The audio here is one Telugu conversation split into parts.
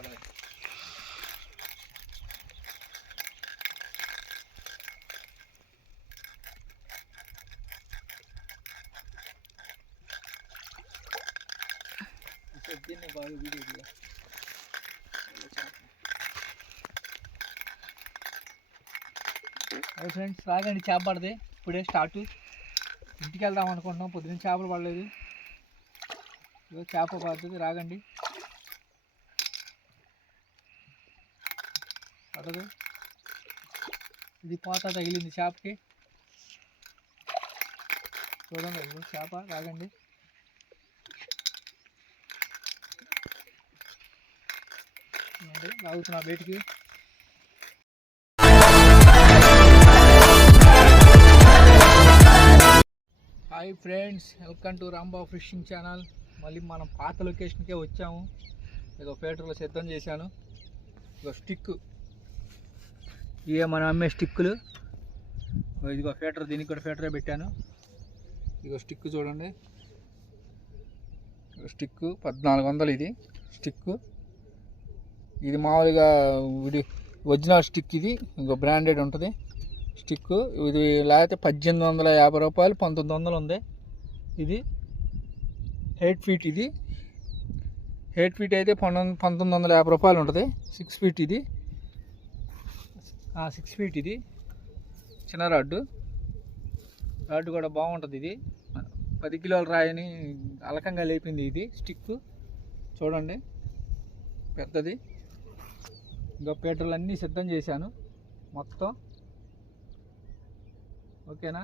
పడదు. దీన్ని బాగా వీడియో అదే ఫ్రెండ్స్, రాగండి చేప పడది. ఇప్పుడే స్టార్ట్. ఇంటికి వెళ్దాం అనుకుంటున్నాం, పొద్దున్న చేపలు పడలేదు. ఇదో చేప పడుతుంది, రాగండి. పడదు, ఇది పోత తగిలింది చేపకి. చూడండి, ఇదో చేప, రాగండి. లాగుతున్నా బయటికి. Hi friends, welcome to Rambabu fishing channel. మళ్ళీ మనం పాత లొకేషన్కే వచ్చాము. ఇదో ఫిల్టర్లో సిద్ధం చేశాను. ఇదో స్టిక్, ఇవే మనం అమ్మే స్టిక్కులు. ఇదిగో ఫిల్టర్, దీనికి కూడా ఫిల్టరే పెట్టాను. ఇదిగో స్టిక్ చూడండి, స్టిక్ 1400 ఇది స్టిక్. ఇది మామూలుగా ఇది ఒరిజినల్ స్టిక్. ఇది ఇంకో బ్రాండెడ్ ఉంటుంది స్టిక్. ఇది లేకపోతే 1850 రూపాయలు, 1900 ఉంది. ఇది 8 ఫీట్. ఇది 8 ఫీట్ అయితే 1950 రూపాయలు ఉంటుంది. 6 ఫీట్ ఇది, 6 ఫీట్ ఇది చిన్న రాడ్డు. రాడ్డు కూడా బాగుంటుంది. ఇది 10 కిలోల రాయిని అలకంగా లేపింది ఇది స్టిక్. చూడండి, పెద్దది. ఇంకా పీటర్లు అన్నీ సిద్ధం చేశాను మొత్తం. ఓకేనా?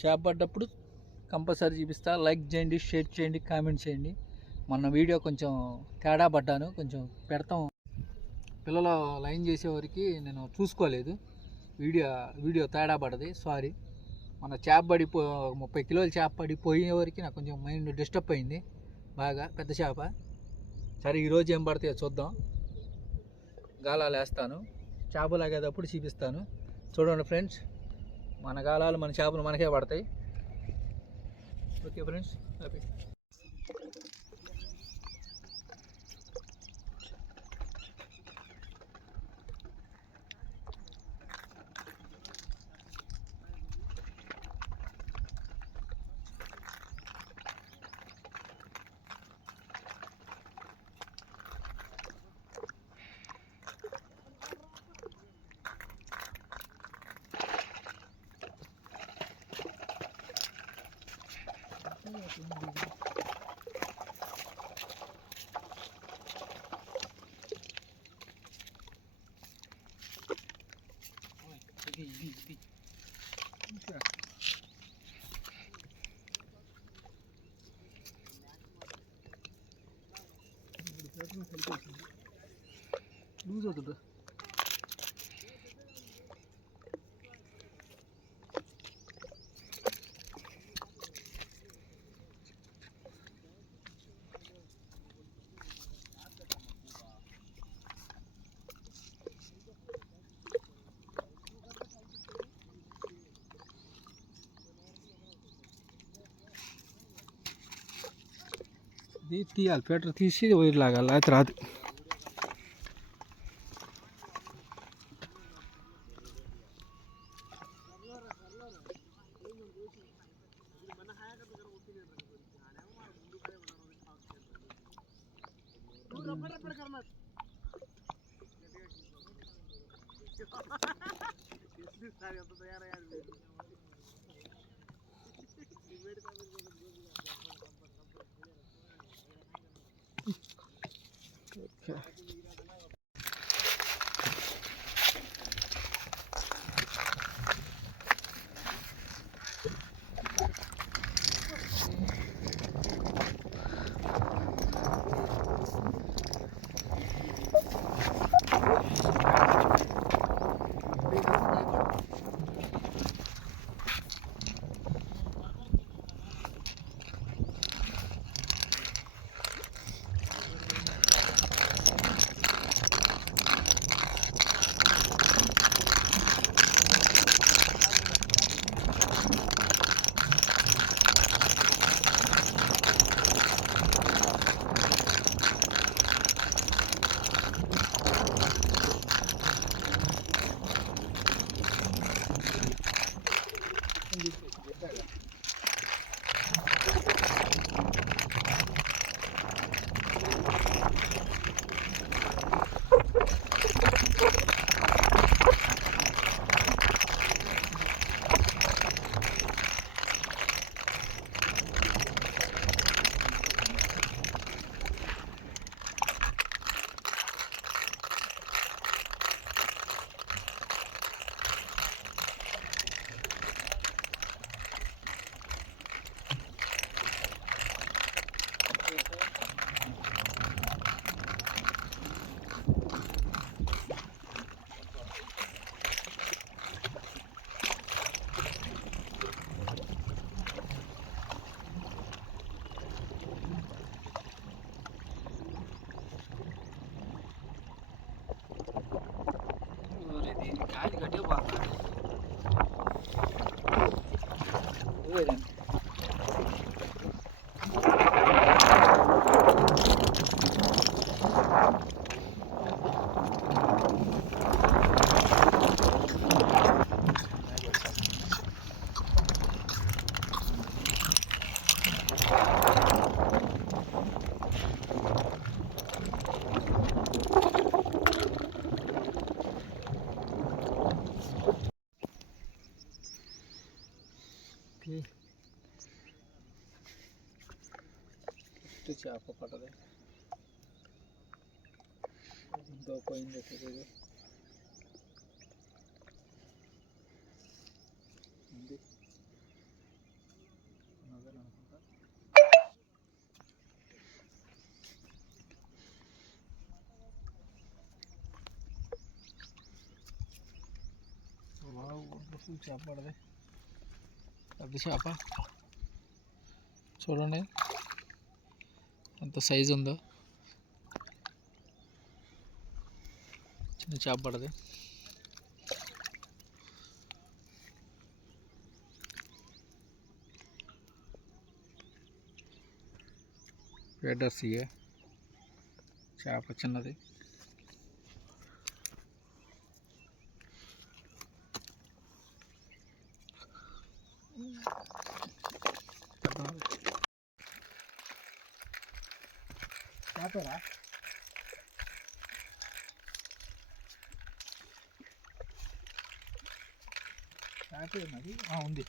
చేప పడ్డప్పుడు కంపల్సరీ చూపిస్తా. లైక్ చేయండి, షేర్ చేయండి, కామెంట్ చేయండి. మొన్న వీడియో కొంచెం తేడా పడ్డాను, కొంచెం పెడతాం. పిల్లలు లైన్ చేసేవారికి నేను చూసుకోలేదు. వీడియో తేడా పడది, సారీ. మన చేప పడి 30 కిలోల చేప పడిపోయేవరకు నాకు కొంచెం మైండ్ డిస్టర్బ్ అయింది బాగా, పెద్ద చేప. సరే, ఈరోజు ఏం పడతాయో చూద్దాం. గాలాలు వేస్తాను, చేపలు లాగేటప్పుడు చూపిస్తాను. చూడండి ఫ్రెండ్స్, మన గాలాలు మన చేపలు మనకే పడతాయి. Okay friends, happy. లూజ్ అవుతుంది. ఇది తీయాలి, ఫిల్టర్ తీసి వైర్ లాగాలి, అయితే రాదు. Okay. గాలి గట్టిగా పోతుంది. చేప పట్టదు ఇంకో పోయింది తెలియదు. అనుకుంటా చేప పడదే. పెద్ద చేప చూడండి ఎంత సైజు ఉందో. చిన్న చేప పడది. ఫీడర్స్ ఇయే చేప చిన్నది. చేపరా చేప మరి ఉంది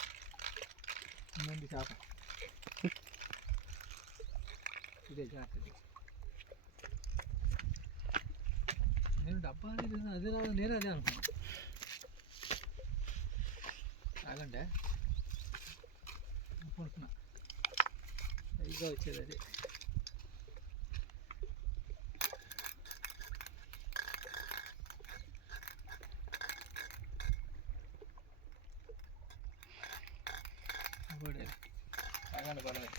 ఉందండి చేప. ఇదే చేప. నేను డబ్బా అదే రాదు, నేను అదే అనుకున్నాను. ఆగంటే అనుకుంటున్నా సరిగ్గా వచ్చేది అది. పడేది ఆగండి పడేది.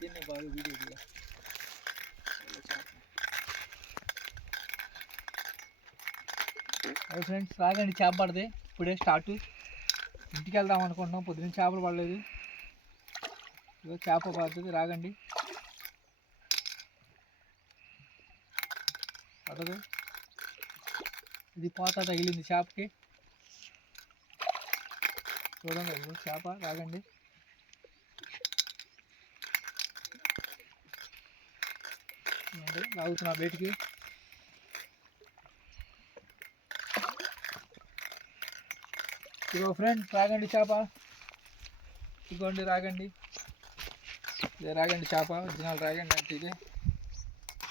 దీన్ని బాగా వీడియో తీయ. అదే ఫ్రెండ్స్ రాగండి చేప పడదే. ఇప్పుడే స్టార్ట్. ఇంటికి వెళ్దాం అనుకుంటున్నాం. పొద్దున్న చేపలు పడలేదు. ఇదో చేప పడుతుంది. రాగండి పడదు. ఇది పోత తగిలింది చేపకి. చూడండి ఇదో చేప. రాగండి లాగుతున్నా బయటికి. ఇగో ఫ్రెండ్స్ రాగండి చేప. ఇగోండి రాగండి. ఇదే రాగండి చేప. ఒరిజినల్ రాగండి అంటే ఇదే.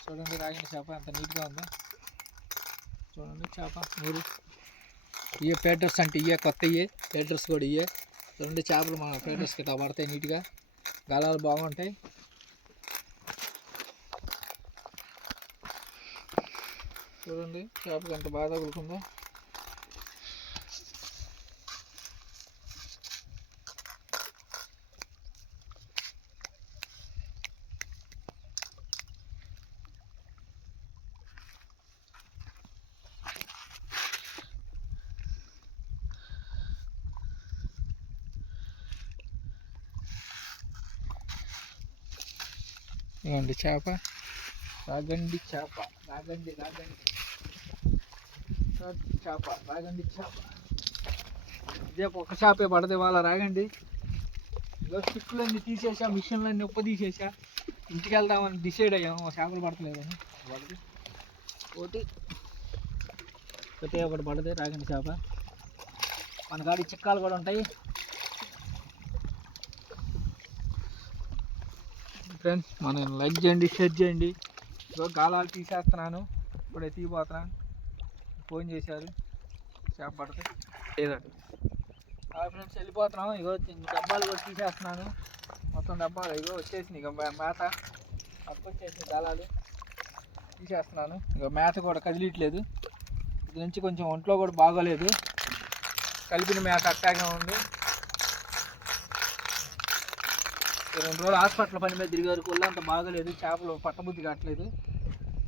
చూడండి రాగండి చేప ఎంత నీట్గా ఉందో. చూడండి చేప. మీరు ఇవే పేటర్స్ అంటే ఇవే కొత్త ఇవే పేటర్స్ కూడా ఇవే. చూడండి చేపలు మన పేటర్స్కి ఇట్లా పడతాయి నీట్గా. గాలాలు బాగుంటాయి. చూడండి చేపకి ఎంత బాగా తగులుకుందో. ఇవ్వండి చేప. రాగండి చేప. రాగండి రాగండి చేప. రాగండి చేప. ఇదే ఒక చేపే పడితే వాళ్ళ. రాగండి. ఇదో స్టిక్కులన్నీ తీసేసా, మిషన్లన్నీ తీసేసా. ఇంటికి వెళ్దామని డిసైడ్ అయ్యాము. చేపలు పడతలేదని పడది. ఒకటి పడదే రాగండి చేప. మన కాడి చిక్కాలు కూడా ఉంటాయి ఫ్రెండ్స్. మనం లైక్ చేయండి, షేర్ చేయండి. ఇదో గాలాలు తీసేస్తున్నాను. ఇప్పుడే తీయబోతున్నాను. ఫోన్ చేశారు చేప పడితే లేదండి. ఫ్రెండ్స్ వెళ్ళిపోతున్నాం. ఇగో డబ్బాలు కూడా తీసేస్తున్నాను. మొత్తం డబ్బాలు ఇగో వచ్చేసింది. ఇక మేత పట్టుకొచ్చేసింది. గాలాలు తీసేస్తున్నాను. ఇక మేత కూడా కదిలిట్లేదు. ఇది నుంచి కొంచెం ఒంట్లో కూడా బాగోలేదు. కలిపిన మేత అట్టాగే ఉంది. 2 రోజులు హాస్పిటల్ పని మీద తిరిగే వరకు అంత బాగలేదు, చేపలు పట్టబుద్ధి కావట్లేదు.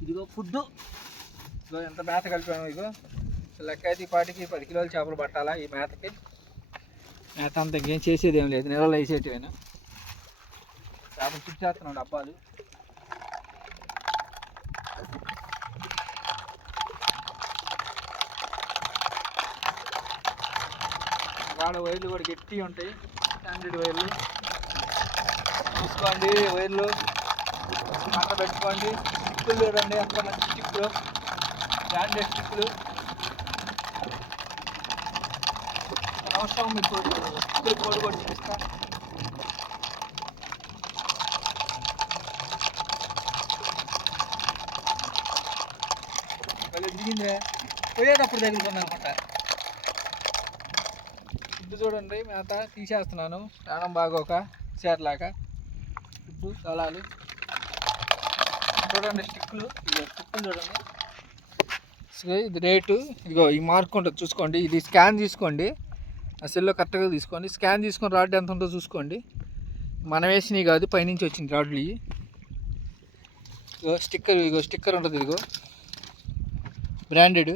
ఇదిగో ఫుడ్, ఇదిగో ఎంత మేత కలిపాము. ఇదిగో లెక్క అయితే ఈ పాటికి 10 కిలోల చేపలు పట్టాలా ఈ మేతకి. మేత అంత ఇంకేం చేసేది ఏం లేదు, నెలలో వేసేటివైనా. చేపలు చుట్టేస్తున్నాం డబ్బాలు. వాడ వైర్లు కూడా గట్టి ఉంటాయి, స్టాండర్డ్ వైర్లు తీసుకోండి. వైర్లు మంట పెట్టుకోండి. స్టిక్కులు చూడండి, అంత మంచి స్టిక్కులు, బ్రాండెడ్ స్టిక్కులు. అవసరం మీకు స్టిక్కులు కోడ్ కూడా చూపిస్తా. మళ్ళీ దిగిందే పోయేటప్పుడు తగులుతుంది అనుకుంటా. ఫుడ్ చూడండి, మేత తీసేస్తున్నాను ప్రాణం బాగోక చేరలాగా. ఫుడ్ సలాలు చూడండి, స్టిక్కులు, ఇదిగో స్టిక్కులు చూడండి. ఇది రేటు, ఇదిగో ఈ మార్క్ ఉంటుంది చూసుకోండి. ఇది స్కాన్ తీసుకోండి, ఆ సెల్లో కరెక్ట్గా తీసుకోండి. స్కాన్ తీసుకొని రాడ్ ఎంత ఉంటుందో చూసుకోండి. మనం వేసినవి కాదు, పైనుంచి వచ్చింది రాడ్లు ఇవి. ఇగో స్టిక్కర్, ఇగో స్టిక్కర్ ఉంటుంది, ఇదిగో బ్రాండెడ్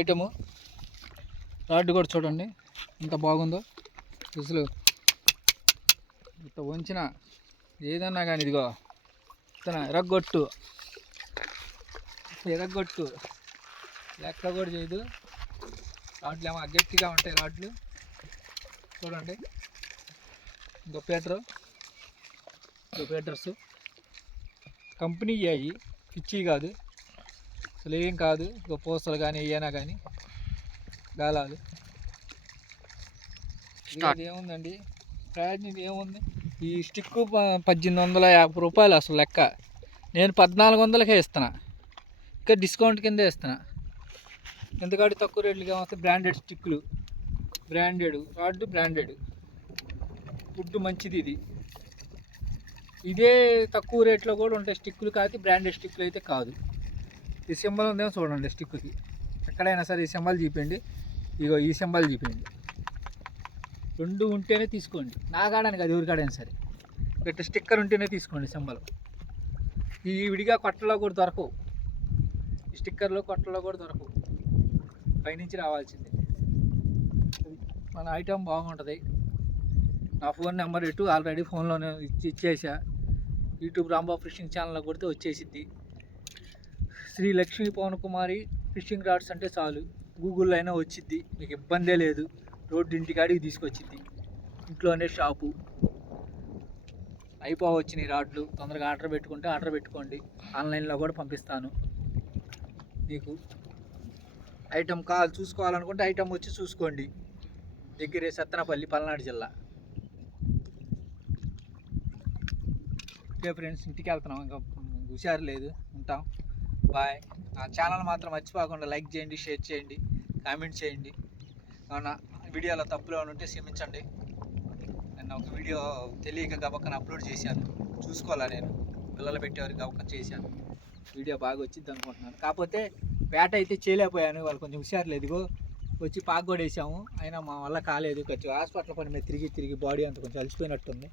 ఐటము. రాడ్ కూడా చూడండి ఎంత బాగుందో. అసలు ఇంత వంచిన ఏదన్నా కానీ ఇదిగో ఎరగొట్టు లెక్క కూడా చేయదు. రాడ్లు ఏమో గట్టిగా ఉంటాయి రాడ్లు చూడండి. ఇంకో పీటర్స్ కంపెనీ అయ్యి పిచ్చి కాదు, అసలు ఏం కాదు. ఇంకో పూసలు కానీ ఏమైనా కానీ గాలాలు. ఏముందండి ప్రయోజనం ఏముంది? ఈ స్టిక్కు 1850 రూపాయలు అసలు లెక్క. నేను 1400కే ఇస్తున్నా, ఇంకా డిస్కౌంట్ కిందే ఇస్తున్నా. ఎందుకంటే తక్కువ రేట్లుగా వస్తే బ్రాండెడ్ స్టిక్కులు, బ్రాండెడ్ రాడ్డు, బ్రాండెడ్ ఫుడ్ మంచిది. ఇదే తక్కువ రేట్లో కూడా ఉంటాయి స్టిక్కులు, కాదు బ్రాండెడ్ స్టిక్కులు అయితే కాదు. ఈ సింబల్ ఉందేమో చూడండి స్టిక్కుకి, ఎక్కడైనా సరే ఈ సింబల్ చూపించండి. ఇగో ఈ సింబల్ చూపించండి. 2 ఉంటేనే తీసుకోండి, నా కాడానికి అది ఎవరికాడైనా సరే. ఇట్లా స్టిక్కర్ ఉంటేనే తీసుకోండి సింబల్. ఈ విడిగా కొట్టలో కూడా దొరకవు, ఈ స్టిక్కర్లో కొట్టలో కూడా దొరకవు, పైనుంచి రావాల్సిందే. మన ఐటమ్ బాగుంటుంది. నా ఫోన్ నెంబర్ ఇటు ఆల్రెడీ ఫోన్లోనే ఇచ్చేసా. యూట్యూబ్ రాంబాబు ఫిషింగ్ ఛానల్లో కొడితే వచ్చేసిద్ది. శ్రీ లక్ష్మీ పవన్ కుమారి ఫిషింగ్ రాడ్స్ అంటే చాలు, గూగుల్లో అయినా వచ్చిద్ది, మీకు ఇబ్బందే లేదు. రోడ్డు ఇంటికాడికి తీసుకొచ్చిద్ది, ఇంట్లోనే షాపు. అయిపోవచ్చినాయి రాడ్లు, తొందరగా ఆర్డర్ పెట్టుకుంటే ఆర్డర్ పెట్టుకోండి. ఆన్లైన్లో కూడా పంపిస్తాను. మీకు ఐటమ్ చూసుకోవాలనుకుంటే ఐటమ్ వచ్చి చూసుకోండి. దగ్గరే సత్తెనపల్లి, పల్నాడు జిల్లా. ఓకే ఫ్రెండ్స్, ఇంటికి వెళ్తున్నాం, ఇంకా హుషారు లేదు, ఉంటాం, బాయ్. నా ఛానల్ మాత్రం మర్చిపోకుండా లైక్ చేయండి, షేర్ చేయండి, కామెంట్ చేయండి. నా వీడియోలో తప్పులు ఏమైనా ఉంటే క్షమించండి. నేను ఒక వీడియో తెలియక గబక్కన అప్లోడ్ చేశాను, చూసుకోవాలా నేను, పిల్లలు పెట్టేవారికి గబక్కన చేశాను. వీడియో బాగా వచ్చింది అనుకుంటున్నాను. కాకపోతే పేట అయితే చేయలేకపోయాను, వాళ్ళు కొంచెం హుషారు లేదు. ఇదిగో వచ్చి పాక కూడా వేసాము, అయినా మా వల్ల కాలేదు. కొంచెం హాస్పిటల్ పని మీద తిరిగి బాడీ అంతా కొంచెం అలసిపోయినట్టుంది.